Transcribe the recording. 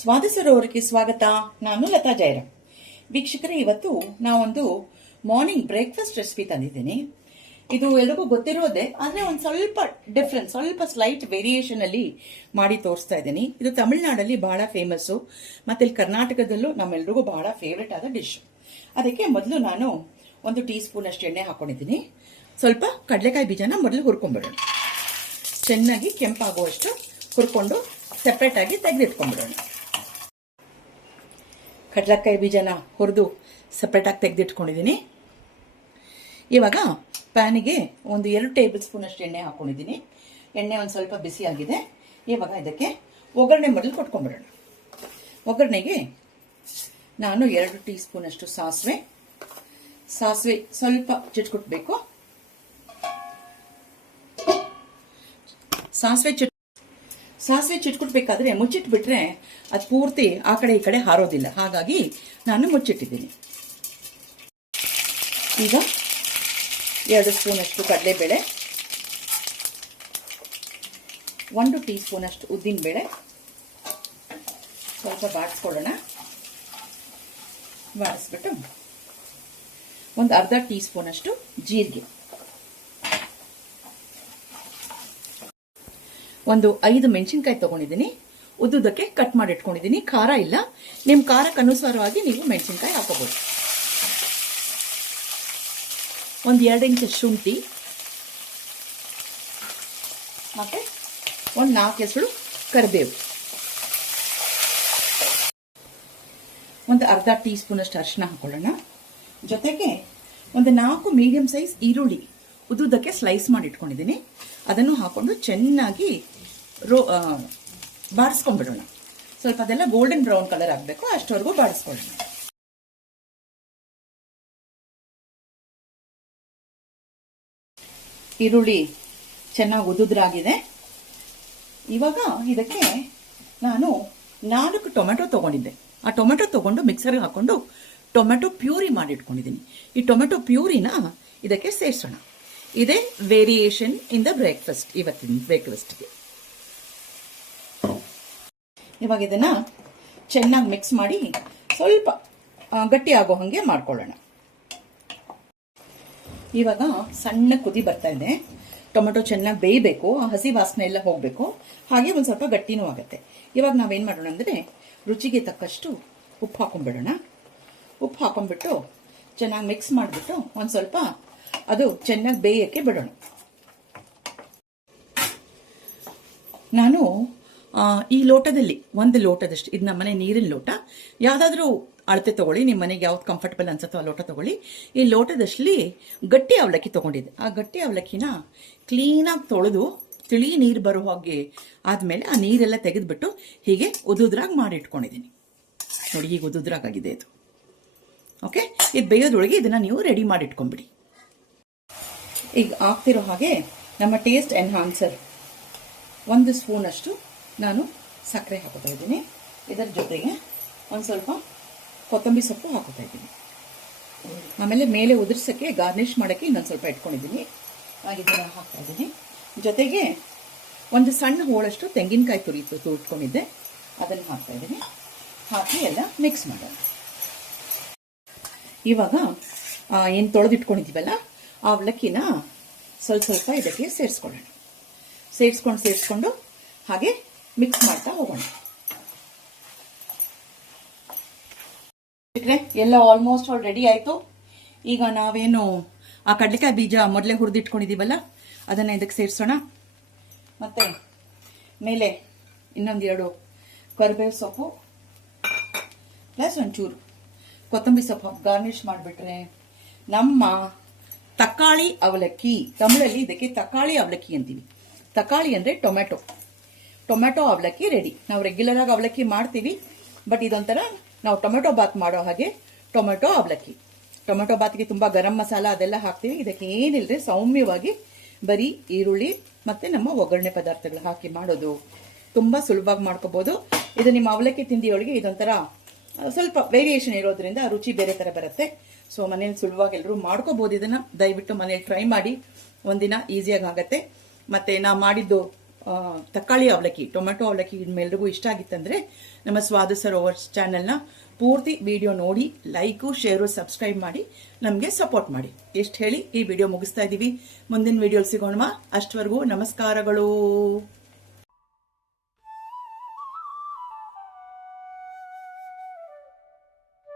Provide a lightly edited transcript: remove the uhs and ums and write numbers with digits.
ಸ್ವಾದಿಸರೋರಿಗೆ ಸ್ವಾಗತ. ನಾನು ಲತಾ ಜಯರಾಮ್. ವೀಕ್ಷಕರೇ, ಇವತ್ತು ನಾವೊಂದು ಮಾರ್ನಿಂಗ್ ಬ್ರೇಕ್ಫಾಸ್ಟ್ ರೆಸಿಪಿ ತಂದಿದ್ದೀನಿ. ಇದು ಎಲ್ರಿಗೂ ಗೊತ್ತಿರೋದೇ, ಆದರೆ ಒಂದು ಸ್ವಲ್ಪ ಡಿಫ್ರೆನ್ಸ್, ಸ್ವಲ್ಪ ಸ್ಲೈಟ್ ವೇರಿಯೇಷನ್ ಅಲ್ಲಿ ಮಾಡಿ ತೋರಿಸ್ತಾ ಇದ್ದೀನಿ. ಇದು ತಮಿಳುನಾಡಲ್ಲಿ ಬಹಳ ಫೇಮಸ್ಸು, ಮತ್ತೆ ಇಲ್ಲಿ ಕರ್ನಾಟಕದಲ್ಲೂ ನಮ್ಮೆಲ್ರಿಗೂ ಬಹಳ ಫೇವ್ರೆಟ್ ಆದ ಡಿಶ್. ಅದಕ್ಕೆ ಮೊದಲು ನಾನು 1 ಟೀ ಸ್ಪೂನ್ ಅಷ್ಟು ಎಣ್ಣೆ ಹಾಕೊಂಡಿದ್ದೀನಿ. ಸ್ವಲ್ಪ ಕಡಲೆಕಾಯಿ ಬೀಜನ ಮೊದಲು ಹುರ್ಕೊಂಡ್ಬಿಡೋಣ. ಚೆನ್ನಾಗಿ ಕೆಂಪಾಗುವಷ್ಟು ಹುರ್ಕೊಂಡು ಸೆಪ್ರೇಟ್ ಆಗಿ ತೆಗೆದಿಟ್ಕೊಂಡ್ಬಿಡೋಣ. ಕಡಲೆಕಾಯಿ ಬೀಜನ ಹುರಿದು ಸಪ್ರೇಟಾಗಿ ತೆಗೆದಿಟ್ಕೊಂಡಿದ್ದೀನಿ. ಇವಾಗ ಪ್ಯಾನಿಗೆ 2 ಟೇಬಲ್ ಸ್ಪೂನ್ ಅಷ್ಟು ಎಣ್ಣೆ ಹಾಕೊಂಡಿದ್ದೀನಿ. ಎಣ್ಣೆ ಒಂದು ಸ್ವಲ್ಪ ಬಿಸಿ ಆಗಿದೆ. ಇವಾಗ ಇದಕ್ಕೆ ಒಗ್ಗರಣೆ ಮೊದಲು ಕೊಟ್ಕೊಂಡ್ಬಿಡೋಣ. ಒಗ್ಗರಣೆಗೆ ನಾನು 2 ಟೀ ಸ್ಪೂನ್ ಅಷ್ಟು ಸಾಸಿವೆ ಸ್ವಲ್ಪ ಚಿಟ್ಕೊಟ್ಬೇಕು. ಸಾಸಿವೆ ಚಿಟ್ಕೊಟ್ಬೇಕಾದ್ರೆ ಮುಚ್ಚಿಟ್ಬಿಟ್ರೆ ಅದು ಪೂರ್ತಿ ಆ ಕಡೆ ಈ ಕಡೆ ಹಾರೋದಿಲ್ಲ. ಹಾಗಾಗಿ ನಾನು ಮುಚ್ಚಿಟ್ಟಿದ್ದೀನಿ. ಈಗ 2 ಸ್ಪೂನ್ ಅಷ್ಟು ಕಡಲೆಬೇಳೆ, 1 ಟೀ ಸ್ಪೂನ್ ಅಷ್ಟು ಉದ್ದಿನಬೇಳೆ ಸ್ವಲ್ಪ ಬಾಡಿಸ್ಕೊಳ್ಳೋಣ. ಬಾಡಿಸ್ಬಿಟ್ಟು ಒಂದು ಅರ್ಧ ಟೀ ಸ್ಪೂನ್ ಅಷ್ಟು ಜೀರಿಗೆ, 5 ಮೆಣಸಿನ್ಕಾಯಿ ತಗೊಂಡಿದ್ದೀನಿ. ಉದ್ದುದಕ್ಕೆ ಕಟ್ ಮಾಡಿ ಇಟ್ಕೊಂಡಿದ್ದೀನಿ. ಖಾರ ಇಲ್ಲ, ನಿಮ್ಮ ಖಾರಕ್ಕೆ ಅನುಸಾರವಾಗಿ ನೀವು ಮೆಣಸಿನ್ಕಾಯಿ ಹಾಕೋಬಹುದು. 2 ಇಂಚ್ ಶುಂಠಿ, ಮತ್ತೆ 4 ಹೆಸರು ಕರಿಬೇವು, ಅರ್ಧ ಟೀ ಸ್ಪೂನ್ ಅಷ್ಟು ಅರಿಶಿನ ಹಾಕೊಳ್ಳೋಣ. ಜೊತೆಗೆ 4 ಮೀಡಿಯಂ ಸೈಜ್ ಈರುಳ್ಳಿ ಉದ್ದುದಕ್ಕೆ ಸ್ಲೈಸ್ ಮಾಡಿ ಇಟ್ಕೊಂಡಿದ್ದೀನಿ. ಅದನ್ನು ಹಾಕೊಂಡು ಚೆನ್ನಾಗಿ ಬಾಡಿಸ್ಕೊಂಡ್ಬಿಡೋಣ. ಸ್ವಲ್ಪ ಅದೆಲ್ಲ ಗೋಲ್ಡನ್ ಬ್ರೌನ್ ಕಲರ್ ಆಗಬೇಕು, ಅಷ್ಟವರೆಗೂ ಬಾಡಿಸ್ಕೊಳ್ಳೋಣ. ಈರುಳ್ಳಿ ಚೆನ್ನಾಗಿ ಉದ್ದುದ್ರಾಗಿದೆ. ಇವಾಗ ಇದಕ್ಕೆ ನಾನು 4 ಟೊಮೆಟೊ ತಗೊಂಡಿದ್ದೆ. ಆ ಟೊಮೆಟೊ ತಗೊಂಡು ಮಿಕ್ಸರ್ಗೆ ಹಾಕೊಂಡು ಟೊಮೆಟೊ ಪ್ಯೂರಿ ಮಾಡಿ ಇಟ್ಕೊಂಡಿದ್ದೀನಿ. ಈ ಟೊಮೆಟೊ ಪ್ಯೂರಿನ ಇದಕ್ಕೆ ಸೇರಿಸೋಣ. ಇದೇ ವೇರಿಯೇಷನ್ ಇನ್ ದ ಬ್ರೇಕ್ಫಾಸ್ಟ್, ಇವತ್ತಿನ ಬ್ರೇಕ್ಫಾಸ್ಟ್ಗೆ. ಇವಾಗ ಇದನ್ನ ಚೆನ್ನಾಗಿ ಮಿಕ್ಸ್ ಮಾಡಿ ಸ್ವಲ್ಪ ಗಟ್ಟಿ ಆಗೋ ಹಾಗೆ ಮಾಡ್ಕೊಳ್ಳೋಣ. ಇವಾಗ ಸಣ್ಣ ಕುದಿ ಬರ್ತಾ ಇದೆ. ಟೊಮೆಟೊ ಚೆನ್ನಾಗಿ ಬೇಯಬೇಕು, ಆ ಹಸಿ ವಾಸನೆ ಎಲ್ಲ ಹೋಗಬೇಕು. ಹಾಗೆ ಒಂದು ಸ್ವಲ್ಪ ಗಟ್ಟಿನೂ ಆಗುತ್ತೆ. ಇವಾಗ ನಾವೇನು ಮಾಡೋಣ ಅಂದರೆ, ರುಚಿಗೆ ತಕ್ಕಷ್ಟು ಉಪ್ಪು ಹಾಕೊಂಡ್ಬಿಡೋಣ. ಉಪ್ಪು ಹಾಕೊಂಡ್ಬಿಟ್ಟು ಚೆನ್ನಾಗಿ ಮಿಕ್ಸ್ ಮಾಡಿಬಿಟ್ಟು ಒಂದು ಸ್ವಲ್ಪ ಅದು ಚೆನ್ನಾಗಿ ಬೇಯಕ್ಕೆ ಬಿಡೋಣ. ನಾನು ಈ ಲೋಟದಲ್ಲಿ 1 ಲೋಟದಷ್ಟು, ಇದು ನಮ್ಮನೆ ನೀರಿನ ಲೋಟ, ಯಾವುದಾದ್ರೂ ಅಳತೆ ತಗೊಳ್ಳಿ, ನಿಮ್ಮ ಮನೆಗೆ ಯಾವ್ದು ಕಂಫರ್ಟಬಲ್ ಅನ್ಸುತ್ತೋ ಆ ಲೋಟ ತಗೊಳ್ಳಿ. ಈ ಲೋಟದಷ್ಟಲ್ಲಿ ಗಟ್ಟಿ ಅವಲಕ್ಕಿ ತಗೊಂಡಿದ್ದೆ. ಆ ಗಟ್ಟಿ ಅವಲಕ್ಕಿನ ಕ್ಲೀನಾಗಿ ತೊಳೆದು ತಿಳಿ ನೀರು ಬರೋ ಹಾಗೆ ಆದಮೇಲೆ ಆ ನೀರೆಲ್ಲ ತೆಗೆದುಬಿಟ್ಟು ಹೀಗೆ ಉದುದ್ರಾಗಿ ಮಾಡಿ ಇಟ್ಕೊಂಡಿದ್ದೀನಿ. ನೋಡಿ, ಈಗ ಉದುದ್ರಾಗಿದೆ ಇದು. ಓಕೆ, ಇದು ಬೇಯೋದ್ರೊಳಗೆ ಇದನ್ನು ನೀವು ರೆಡಿ ಮಾಡಿ ಇಟ್ಕೊಂಡ್ಬಿಡಿ. ಈಗ ಆಗ್ತಿರೋ ಹಾಗೆ ನಮ್ಮ ಟೇಸ್ಟ್ ಎನ್ಹಾನ್ಸರ್ 1 ಸ್ಪೂನ್ ಅಷ್ಟು ನಾನು ಸಕ್ಕರೆ ಹಾಕೋತಾ ಇದ್ದೀನಿ. ಇದರ ಜೊತೆಗೆ ಒಂದು ಸ್ವಲ್ಪ ಕೊತ್ತಂಬರಿ ಸೊಪ್ಪು ಹಾಕೋತಾ ಇದ್ದೀನಿ. ಆಮೇಲೆ ಮೇಲೆ ಉದುರ್ಸೋಕ್ಕೆ ಗಾರ್ನಿಷ್ ಮಾಡೋಕ್ಕೆ ಇನ್ನೊಂದು ಸ್ವಲ್ಪ ಇಟ್ಕೊಂಡಿದ್ದೀನಿ. ಇದನ್ನು ಹಾಕ್ತಾ ಇದ್ದೀನಿ. ಜೊತೆಗೆ 1 ಸಣ್ಣ ಹೋಳಷ್ಟು ತೆಂಗಿನಕಾಯಿ ತುರಿಟ್ಕೊಂಡಿದ್ದೆ, ಅದನ್ನು ಹಾಕ್ತಾ ಇದ್ದೀನಿ. ಹಾಕಿ ಎಲ್ಲ ಮಿಕ್ಸ್ ಮಾಡೋಣ. ಇವಾಗ ಏನು ತೊಳೆದಿಟ್ಕೊಂಡಿದ್ದೀವಲ್ಲ ಆ ಅವಲಕ್ಕಿನ ಸ್ವಲ್ಪ ಇದಕ್ಕೆ ಸೇರಿಸ್ಕೊಳ್ಳೋಣ. ಸೇರಿಸ್ಕೊಂಡು ಹಾಗೆ ಮಿಕ್ಸ್ ಮಾಡ್ತಾ ಹೋಗೋಣ. ಎಲ್ಲ ಆಲ್ಮೋಸ್ಟ್ ಆಲ್ ರೆಡಿ ಆಯಿತು. ಈಗ ನಾವೇನು ಆ ಕಡಲೆಕಾಯಿ ಬೀಜ ಮೊದಲೇ ಹುರಿದಿಟ್ಕೊಂಡಿದ್ದೀವಲ್ಲ ಅದನ್ನು ಇದಕ್ಕೆ ಸೇರಿಸೋಣ. ಮತ್ತೆ ಮೇಲೆ 2 ಕರಿಬೇವು ಸೊಪ್ಪು ಪ್ಲಸ್ ಒಂಚೂರು ಕೊತ್ತಂಬರಿ ಸೊಪ್ಪು ಗಾರ್ನಿಷ್ ಮಾಡಿಬಿಟ್ರೆ ನಮ್ಮ ತಕಾಳಿ ಅವಲಕ್ಕಿ. ತಮಿಳಲ್ಲಿ ಇದಕ್ಕೆ ತಕಾಳಿ ಅವಲಕ್ಕಿ ಅಂತೀವಿ. ತಕಾಳಿ ಅಂದರೆ ಟೊಮೆಟೊ ಅವಲಕ್ಕಿ ರೆಡಿ. ನಾವು ರೆಗ್ಯುಲರ್ ಆಗಿ ಅವಲಕ್ಕಿ ಮಾಡ್ತೀವಿ, ಬಟ್ ಇದೊಂಥರ ನಾವು ಟೊಮೆಟೊ ಬಾತ್ ಮಾಡೋ ಹಾಗೆ ಟೊಮೆಟೊ ಅವಲಕ್ಕಿ. ಟೊಮೆಟೊ ಬಾತ್ಗೆ ತುಂಬ ಗರಂ ಮಸಾಲ ಅದೆಲ್ಲ ಹಾಕ್ತೀವಿ. ಇದಕ್ಕೆ ಏನಿಲ್ಲದೆ ಸೌಮ್ಯವಾಗಿ ಬರೀ ಈರುಳ್ಳಿ ಮತ್ತೆ ನಮ್ಮ ಒಗ್ಗರಣೆ ಪದಾರ್ಥಗಳು ಹಾಕಿ ಮಾಡೋದು. ತುಂಬ ಸುಲಭವಾಗಿ ಮಾಡ್ಕೋಬಹುದು. ಇದು ನಿಮ್ಮ ಅವಲಕ್ಕಿ ತಿಂಡಿಯೊಳಗೆ ಇದೊಂಥರ ಸ್ವಲ್ಪ ವೇರಿಯೇಷನ್ ಇರೋದ್ರಿಂದ ರುಚಿ ಬೇರೆ ಥರ ಬರುತ್ತೆ. ಸೊ ಮನೇಲಿ ಸುಲಭವಾಗಿ ಎಲ್ಲರೂ ಮಾಡ್ಕೋಬಹುದು. ಇದನ್ನ ದಯವಿಟ್ಟು ಮನೇಲಿ ಟ್ರೈ ಮಾಡಿ, ಒಂದಿನ ಈಸಿಯಾಗಿ ಆಗುತ್ತೆ. ಮತ್ತೆ ನಾ ಮಾಡಿದ್ದು ತಕ್ಕಾಳಿ ಅವಲಕ್ಕಿ, ಟೊಮೆಟೊ ಅವಲಕ್ಕಿ ನಿಮ್ಮೆಲ್ರಿಗೂ ಇಷ್ಟ ಆಗಿತ್ತಂದ್ರೆ ನಮ್ಮ ಸ್ವಾದ ಸರೋವರ್ ಚಾನೆಲ್ನ ಪೂರ್ತಿ ವಿಡಿಯೋ ನೋಡಿ ಲೈಕು ಶೇರು ಸಬ್ಸ್ಕ್ರೈಬ್ ಮಾಡಿ ನಮಗೆ ಸಪೋರ್ಟ್ ಮಾಡಿ. ಎಷ್ಟು ಹೇಳಿ ಈ ವಿಡಿಯೋ ಮುಗಿಸ್ತಾ ಇದ್ದೀವಿ. ಮುಂದಿನ ವಿಡಿಯೋ ಸಿಗೋಣ. ಅಷ್ಟವರೆಗೂ ನಮಸ್ಕಾರಗಳು.